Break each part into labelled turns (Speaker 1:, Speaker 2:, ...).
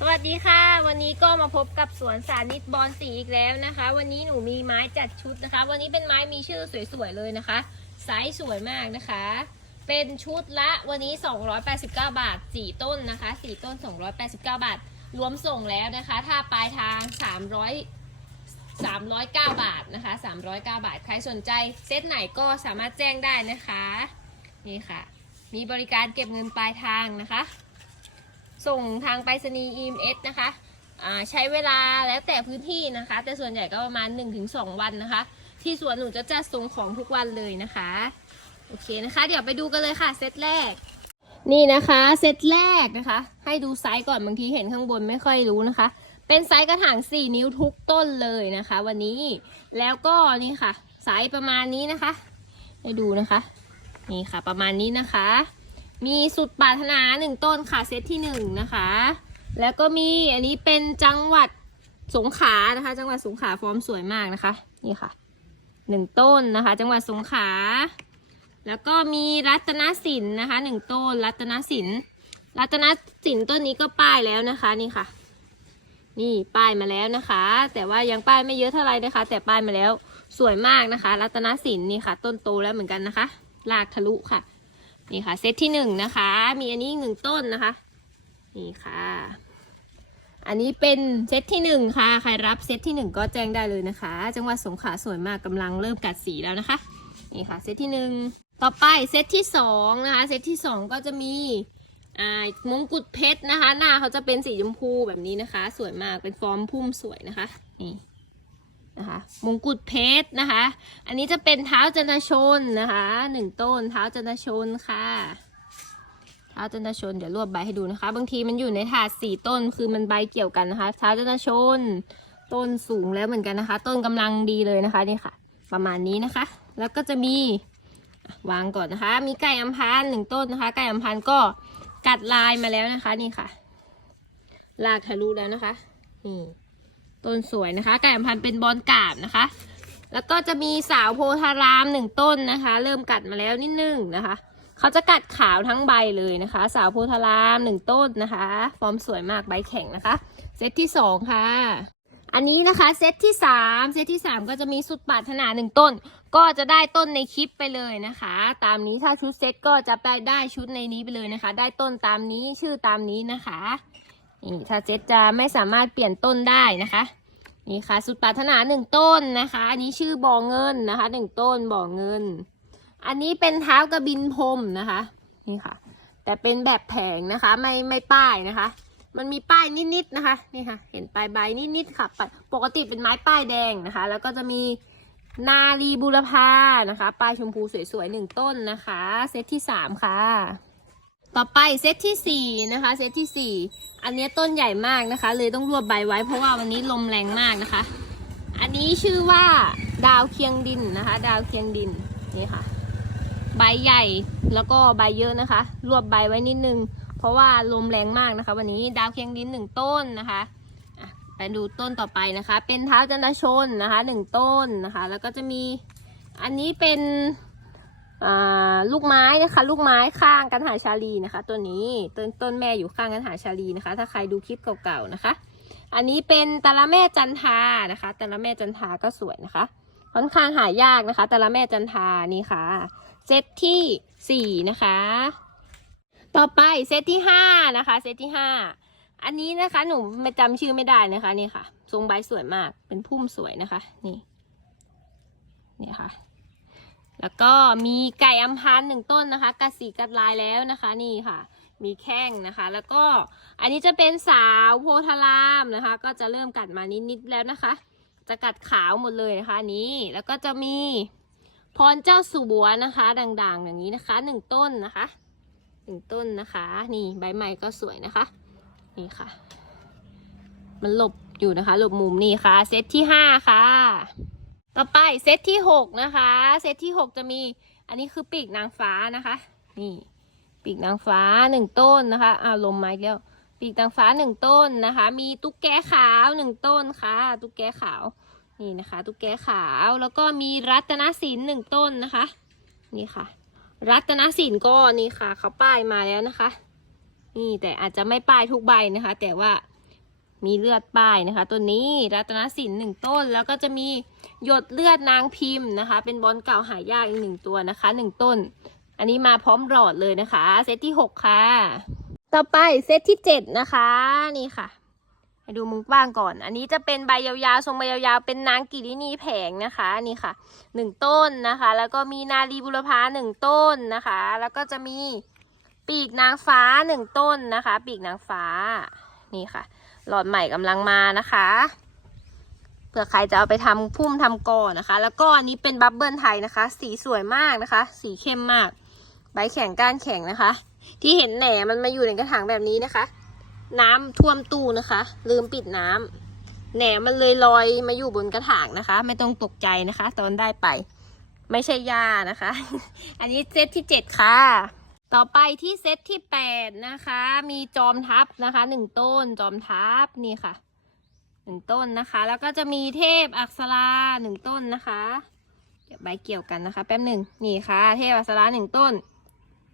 Speaker 1: สวัสดีค่ะ วันนี้ก็มาพบกับสวนสานิตบอลสีอีกแล้วนะคะ วันนี้หนูมีไม้จัดชุดนะคะ วันนี้เป็นไม้มีชื่อสวยๆเลยนะคะไซส์สวยมากนะคะ เป็นชุดละวันนี้ 289 บาท 4 ต้นนะคะ 4 ต้น 289 บาท รวมส่งแล้วนะคะ ถ้าปลายทาง 300 309 บาทนะคะ 309 บาท ใครสนใจเซตไหนก็สามารถแจ้งได้นะคะ นี่ค่ะ มีบริการเก็บเงินปลายทางนะคะ ส่งทางไปรษณีย์ EMS นะคะใช้เวลาแล้วแต่พื้นที่นะคะ แต่ส่วนใหญ่ก็ประมาณ 1-2 วันนะคะ ที่สวนหนูจะจัดส่งของทุกวันเลยนะคะโอเคนะคะ เดี๋ยวไปดูกันเลยค่ะเซตแรก นี่นะคะเซตแรกนะคะ ให้ดูไซส์ก่อนบางทีเห็นข้างบนไม่ค่อยรู้นะคะ เป็นไซส์กระถาง 4 นิ้วทุกต้นเลยนะคะ วันนี้แล้วก็นี่ค่ะไซส์ประมาณนี้นะคะให้ดูนะคะ นี่ค่ะประมาณนี้นะคะ มีสุดปรารถนาหนึ่งต้นค่ะเซตที่หนึ่งนะคะ แล้วก็มีอันนี้เป็นจังหวัดสงขลานะคะ จังหวัดสงขลาฟอร์มสวยมากนะคะนี่ค่ะหนึ่งต้นนะคะ จังหวัดสงขลาแล้วก็มีรัตนสินนะคะหนึ่งต้นรัตนสินรัตนสินต้นนี้ก็ป้ายแล้วนะคะนี่ค่ะ นี่ป้ายมาแล้วนะคะ แต่ว่ายังป้ายไม่เยอะเท่าไหร่นะคะ แต่ป้ายมาแล้วสวยมากนะคะ รัตนสินนี่ค่ะ ต้นโตแล้วเหมือนกันนะคะลากทะลุค่ะ นี่ค่ะ เซตที่หนึ่งนะคะ มีอันนี้หนึ่งต้นนะคะ นี่ค่ะ อันนี้เป็นเซตที่หนึ่งค่ะ ใครรับเซตที่หนึ่งก็แจ้งได้เลยนะคะ จังหวัดสงขลาสวยมากกำลังเริ่มกัดสีแล้วนะคะ นี่ค่ะ เซตที่หนึ่งต่อไปเซตที่สองนะคะ เซตที่สองก็จะมีอ่ามงกุฎเพชรนะคะ หน้าเขาจะเป็นสีชมพูแบบนี้นะคะ สวยมากเป็นฟอร์มพุ่มสวยนะคะ นี่ นะคะมงกุฎเพชรนะคะ อันนี้จะเป็นเท้าจันทชนนะคะหนึ่งต้นเท้าจันทชนค่ะ เท้าจันทชนเดี๋ยวรวบใบให้ดูนะคะ บางทีมันอยู่ในถาดสี่ต้นคือมันใบเกี่ยวกันนะคะ เท้าจันทชน ต้นสูงแล้วเหมือนกันนะคะ ต้นกำลังดีเลยนะคะนี่ค่ะ ประมาณนี้นะคะ แล้วก็จะมีวางก่อนนะคะ มีไก่อัมพานหนึ่งต้นนะคะ ไก่อัมพานก็กัดลายมาแล้วนะคะนี่ค่ะลากทะลุแล้วนะคะนี่ ต้นสวยนะคะ ไก่อัมพันธ์เป็นบอลกาบนะคะ แล้วก็จะมีสาวโพธารามหนึ่งต้นนะคะ เริ่มกัดมาแล้วนิดนึงนะคะ เขาจะกัดขาวทั้งใบเลยนะคะ สาวโพธารามหนึ่งต้นนะคะ ฟอร์มสวยมากใบแข็งนะคะ เซตที่สองค่ะอันนี้นะคะเซตที่สามเซตที่สามก็จะมีสุดปรารถนาหนึ่งต้น ก็จะได้ต้นในคลิปไปเลยนะคะ ตามนี้ถ้าชุดเซตก็จะไปได้ชุดในนี้ไปเลยนะคะ ได้ต้นตามนี้ชื่อตามนี้นะคะ นี่ถ้าเซตจะไม่สามารถเปลี่ยนต้นได้นะคะ นี่ค่ะ สุดปรารถนาหนึ่งต้นนะคะ อันนี้ชื่อบ่อเงินนะคะหนึ่งต้นบ่อเงิน อันนี้เป็นเท้ากระบินพรมนะคะ นี่ค่ะ แต่เป็นแบบแผงนะคะไม่ไม่ป้ายนะคะ มันมีป้ายนิดๆนะคะ นี่ค่ะ เห็นปลายใบนิดๆค่ะปกปกติเป็นไม้ป้ายแดงนะคะ แล้วก็จะมีนาลีบุรพานะคะป้ายชมพูสวยๆหนึ่งต้นนะคะ เซตที่สามค่ะ ต่อไปเซตที่สี่นะคะ เซตที่สี่อันนี้ต้นใหญ่มากนะคะ เลยต้องรวบใบไว้เพราะว่าวันนี้ลมแรงมากนะคะ อันนี้ชื่อว่าดาวเคียงดินนะคะ ดาวเคียงดินนี่ค่ะ ใบใหญ่แล้วก็ใบเยอะนะคะ รวบใบไว้นิดนึง เพราะว่าลมแรงมากนะคะ วันนี้ดาวเคียงดินหนึ่งต้นนะคะไปดูต้นต่อไปนะคะ เป็นเท้าจันทชนนะคะหนึ่งต้นนะคะ แล้วก็จะมีอันนี้เป็น ลูกไม้นะคะ ลูกไม้ข้างกันหาชาลีนะคะ ตัวนี้ต้นต้นแม่อยู่ข้างกันหาชาลีนะคะ ถ้าใครดูคลิปเก่าๆนะคะ อันนี้เป็นตะละแม่จันทานะคะตะละแม่จันทาก็สวยนะคะ ค่อนข้างหายากนะคะตะละแม่จันทานี่ค่ะเซตที่สี่นะคะ ต่อไปเซตที่ห้านะคะเซตที่ห้าอันนี้นะคะหนูไม่จำชื่อไม่ได้นะคะนี่ค่ะ ทรงใบสวยมากเป็นพุ่มสวยนะคะ นี่นี่ค่ะ แล้วก็มีไก่อัมพันหนึ่งต้นนะคะกัดสีกัดลายแล้วนะคะนี่ค่ะ มีแข้งนะคะ แล้วก็อันนี้จะเป็นสาวโพธารามนะคะ ก็จะเริ่มกัดมานิดๆแล้วนะคะ จะกัดขาวหมดเลยนะคะนนี้แล้วก็จะมีพรเจ้าสุบัวนะคะ ด่างๆ อย่างนี้นะคะหนึ่งต้นนะคะหนึ่งต้นนะคะ นี่ใบใหม่ก็สวยนะคะ นี่ค่ะ มันหลบอยู่นะคะ หลบมุมนี่ค่ะ เซตที่ห้าค่ะ ต่อไปเซตที่หกนะคะ เซตที่หกจะมี อันนี้คือปีกนางฟ้านะคะ นี่ ปีกนางฟ้าหนึ่งต้นนะคะอ้าวลมมาอีกแล้ว ปีกนางฟ้าหนึ่งต้นนะคะ มีตุ๊กแกขาวหนึ่งต้นค่ะ ตุ๊กแกขาว นี่นะคะ ตุ๊กแกขาว แล้วก็มีรัตนศิลป์หนึ่งต้นนะคะ นี่ค่ะ รัตนศิลป์ก็นี่ค่ะ เขาป้ายมาแล้วนะคะ นี่แต่อาจจะไม่ป้ายทุกใบนะคะ แต่ว่า มีเลือดป้ายนะคะ ตัวนี้รัตนสินหนึ่งต้น แล้วก็จะมีหยดเลือดนางพิมพ์นะคะ เป็นบอลเก่าหายากอีกหนึ่งตัวนะคะหนึ่งต้น อันนี้มาพร้อมหลอดเลยนะคะ เซตที่หกค่ะ ต่อไปเซตที่เจ็ดนะคะนี่ค่ะให้ดูมุมกว้างก่อน อันนี้จะเป็นใบยาวๆ ทรงใบยาวๆ เป็นนางกิรินีแผงนะคะ นี่ค่ะหนึ่งต้นนะคะ แล้วก็มีนาลีบุรพาหนึ่งต้นนะคะ แล้วก็จะมีปีกนางฟ้าหนึ่งต้นนะคะ ปีกนางฟ้า นี่ค่ะ หลอดใหม่กำลังมานะคะเผื่อใครจะเอาไปทำพุ่มทำกอนะคะ แล้วก็อันนี้เป็นบับเบิลไทยนะคะ สีสวยมากนะคะ สีเข้มมาก ใบแข็งก้านแข็งนะคะ ที่เห็นแหนมันมาอยู่ในกระถางแบบนี้นะคะ น้ำท่วมตู้นะคะ ลืมปิดน้ำแหนมันเลยลอยมาอยู่บนกระถางนะคะ ไม่ต้องตกใจนะคะ ตอนได้ไป ไม่ใช่ยานะคะ อันนี้เซตที่เจ็ดค่ะ ต่อไปที่เซตที่แปดนะคะ มีจอมทัพนะคะหนึ่งต้นจอมทัพนี่ค่ะหนึ่งต้นนะคะ แล้วก็จะมีเทพอักษราหนึ่งต้นนะคะ เดี๋ยวใบเกี่ยวกันนะคะ แป๊บหนึ่งนี่ค่ะ เทพอักษราหนึ่งต้น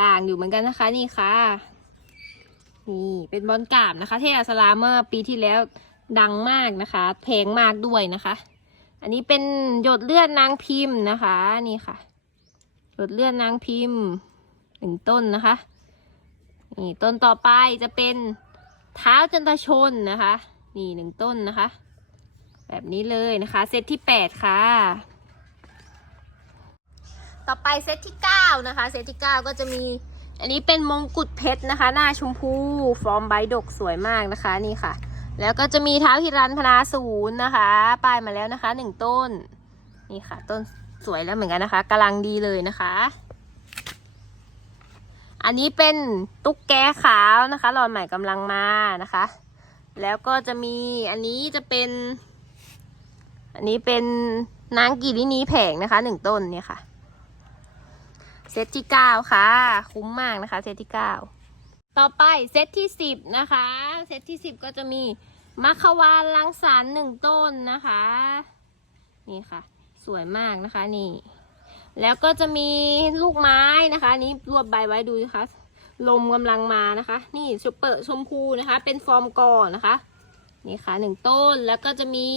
Speaker 1: ด่างอยู่เหมือนกันนะคะนี่ค่ะ นี่เป็นบอลกาบนะคะ เทพอักษราเมื่อปีที่แล้วดังมากนะคะแพงมากด้วยนะคะ อันนี้เป็นหยดเลือดนางพิมพ์นะคะ นี่ค่ะ หยดเลือดนางพิมพ์ หนึ่งต้นนะคะ นี่ต้นต่อไปจะเป็นเท้าจันทชนนะคะ นี่หนึ่งต้นนะคะ แบบนี้เลยนะคะ เซตที่แปดค่ะ ต่อไปเซตที่เก้านะคะ เซตที่เก้าก็จะมี อันนี้เป็นมงกุฎเพชรนะคะ หน้าชมพู ฟอร์มใบดกสวยมากนะคะนี่ค่ะ แล้วก็จะมีเท้าฮิรันพนาศูนย์นะคะ ป้ายมาแล้วนะคะหนึ่งต้น นี่ค่ะ ต้นสวยแล้วเหมือนกันนะคะกำลังดีเลยนะคะ อันนี้เป็นตุ๊กแกขาวนะคะหลอดใหม่กำลังมานะคะ แล้วก็จะมีอันนี้จะเป็น อันนี้เป็นนางกิรินีแผงนะคะหนึ่งต้นเนี่ยค่ะ เซตที่เก้าค่ะ คุ้มมากนะคะ เซตที่เก้าต่อไปเซตที่สิบนะคะ เซตที่สิบก็จะมีมัคควานลังสารหนึ่งต้นนะคะ นี่ค่ะ สวยมากนะคะนี่ แล้วก็จะมีลูกไม้นะคะนี้รวบใบไว้ดูนะคะ ลมกำลังมานะคะ นี่ชุเปิดชมพูนะคะ เป็นฟอร์มก่อนนะคะ นี่ค่ะหนึ่งต้นแล้วก็จะมี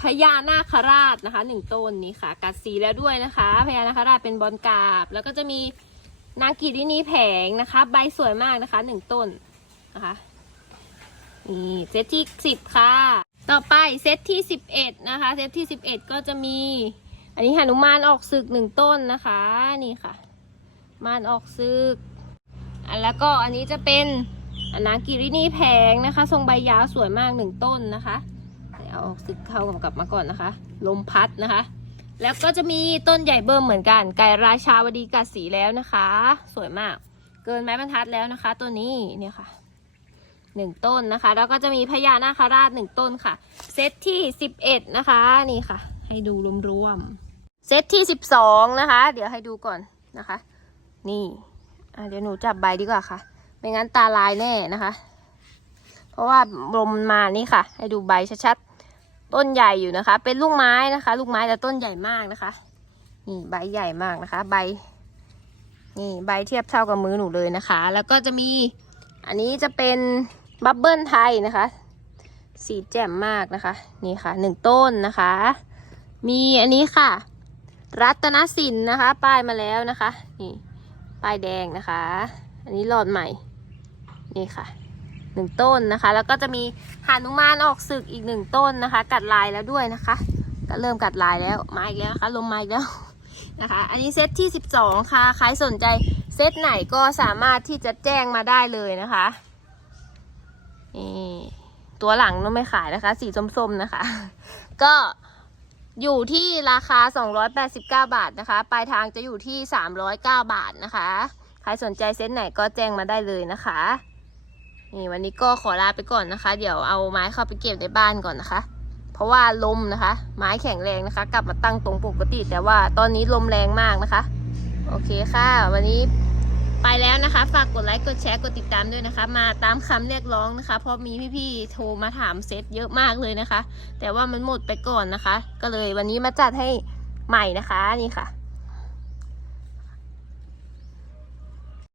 Speaker 1: พญานาคราชนะคะหนึ่งต้นนี่ค่ะ กัดสีแล้วด้วยนะคะพญานาคราชเป็นบอลกาบ แล้วก็จะมีนางกิรินีแผงนะคะ ใบสวยมากนะคะหนึ่งต้นนะคะนี่เซตที่สิบค่ะ ต่อไปเซตที่สิบเอ็ดนะคะ เซตที่สิบเอ็ดก็จะมี อันนี้หนุมานออกศึกหนึ่งต้นนะคะ นี่ค่ะ มานออกศึก อันแล้วก็อันนี้จะเป็นอันนางกิรินีแผงนะคะ ทรงใบยาวสวยมากหนึ่งต้นนะคะเอาออกซึกเข้ากำกับมาก่อนนะคะ ลมพัดนะคะ แล้วก็จะมีต้นใหญ่เบิ่มเหมือนกันไก่ราชาวดีกัดสีแล้วนะคะ สวยมาก เกินไม้บรรทัดแล้วนะคะ ตัวนี้เนี่ยค่ะหนึ่งต้นนะคะ แล้วก็จะมีพญานาคราชหนึ่งต้นค่ะ เซตที่สิบเอ็ดนะคะ นี่ค่ะ ให้ดูรวมๆ เซตที่สิบสองนะคะ เดี๋ยวให้ดูก่อนนะคะ นี่เดี๋ยวหนูจับใบดีกว่าค่ะ ไม่งั้นตาลายแน่นะคะ เพราะว่าลมมันมานี่ค่ะ ให้ดูใบชัดๆ ต้นใหญ่อยู่นะคะ เป็นลูกไม้นะคะ ลูกไม้แต่ต้นใหญ่มากนะคะ นี่ใบใหญ่มากนะคะ ใบ นี่ใบเทียบเท่ากับมือหนูเลยนะคะ แล้วก็จะมี อันนี้จะเป็นบับเบิลไทยนะคะ สีแจ่มมากนะคะ นี่ค่ะหนึ่งต้นนะคะ มีอันนี้ค่ะ รัตนสินนะคะ ป้ายมาแล้วนะคะ นี่ป้ายแดงนะคะ อันนี้หลอดใหม่ นี่ค่ะหนึ่งต้นนะคะ แล้วก็จะมีหานุมานออกศึกอีกหนึ่งต้นนะคะ กัดลายแล้วด้วยนะคะ ก็เริ่มกัดลายแล้วมาอีกแล้วนะคะลมมาอีกแล้วนะคะ อันนี้เซตที่ 12 ค่ะใครสนใจเซตไหนก็สามารถที่จะแจ้งมาได้เลยนะคะนี่ตัวหลังน้องไม่ขายนะคะ สีส้มๆนะคะ ก็ อยู่ที่ราคา 289 บาทนะคะ ปลายทางจะอยู่ที่ 309 บาทนะคะ ใครสนใจเซตไหนก็แจ้งมาได้เลยนะคะ นี่วันนี้ก็ขอลาไปก่อนนะคะ เดี๋ยวเอาไม้เข้าไปเก็บในบ้านก่อนนะคะ เพราะว่าลมนะคะ ไม้แข็งแรงนะคะ กลับมาตั้งตรงปกติ แต่ว่าตอนนี้ลมแรงมากนะคะ โอเคค่ะ วันนี้ ไปแล้วนะคะ ฝากกดไลค์กดแชร์กดติดตามด้วยนะคะ มาตามคำเรียกร้องนะคะ เพราะมีพี่ๆโทรมาถามเซตเยอะมากเลยนะคะ แต่ว่ามันหมดไปก่อนนะคะ ก็เลยวันนี้มาจัดให้ใหม่นะคะนี่ค่ะ